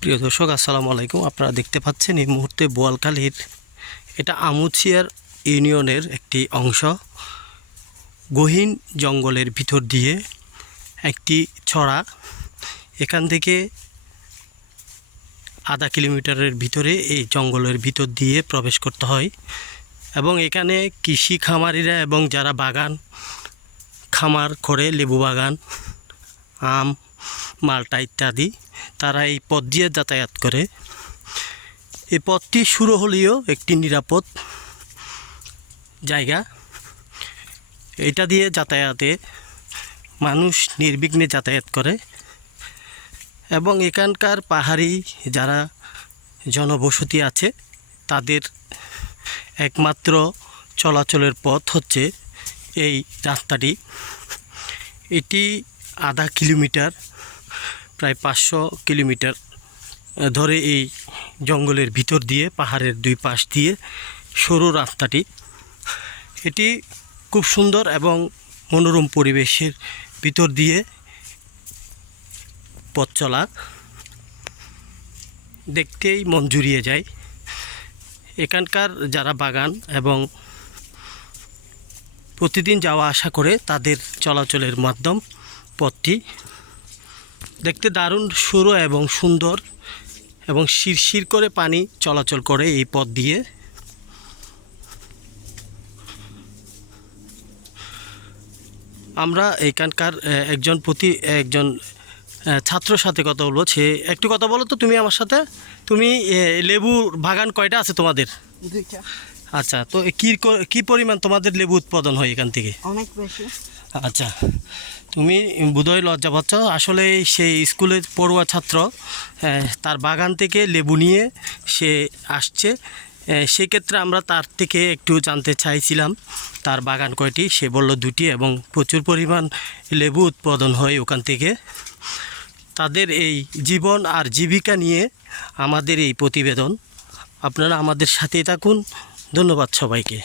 প্রিয় দর্শক, আসসালামু আলাইকুম। আপনারা দেখতে পাচ্ছেন এই মুহূর্তে বোয়ালখালীর এটা আমুচিয়ার ইউনিয়নের একটি অংশ। গহীন জঙ্গলের ভিতর দিয়ে একটি ছড়া। এখান থেকে আধা কিলোমিটারের ভিতরে এই জঙ্গলের ভিতর দিয়ে প্রবেশ করতে হয় এবং এখানে কৃষি খামারিরা এবং যারা বাগান খামার করে, লেবু বাগান, আম মালটা ইত্যাদি, তারা এই পথ দিয়ে যাতায়াত করে। এই পথটি শুরু হলেও একটি নিরাপদ জায়গা। এটা দিয়ে যাতায়াতে মানুষ নির্বিঘ্নে যাতায়াত করে এবং এখানকার পাহাড়ি যারা জনবসতি আছে, তাদের একমাত্র চলাচলের পথ হচ্ছে এই রাস্তাটি। এটি আধা কিলোমিটার প্রায় পাঁচশো কিলোমিটার ধরে এই জঙ্গলের ভিতর দিয়ে, পাহাড়ের দুই পাশ দিয়ে সরু রাস্তাটি। এটি খুব সুন্দর এবং মনোরম পরিবেশের ভিতর দিয়ে পথ চলা। দেখতেই মন জুড়িয়ে যায়। এখানকার যারা বাগান এবং প্রতিদিন যাওয়া আসা করে, তাদের চলাচলের মাধ্যম পথটি। দেখতে দারুণ সরু এবং সুন্দর এবং শিরশির করে পানি চলাচল করে এই পথ দিয়ে। আমরা এখানকার একজন প্রতি একজন ছাত্রর সাথে কথা বলব। সে একটু কথা বলো তো তুমি আমার সাথে। তুমি আহ, লেবু বাগান কয়টা আছে তোমাদের? আচ্ছা তো কি পরিমাণ তোমাদের লেবু উৎপাদন হয় এখান থেকে? অনেক বেশি। আচ্ছা তুমি বোধহয় লজ্জা পাচ্ছ। আসলে সেই স্কুলের পড়ুয়া ছাত্র তার বাগান থেকে লেবু নিয়ে সে আসছে। সেক্ষেত্রে আমরা তার থেকে একটু জানতে চাইছিলাম তার বাগান কয়টি? সে বলল দুটি এবং প্রচুর পরিমাণ লেবু উৎপাদন হয় ওখান থেকে। তাদের এই জীবন আর জীবিকা নিয়ে আমাদের এই প্রতিবেদন। আপনারা আমাদের সাথেই থাকুন। ধন্যবাদ সবাইকে।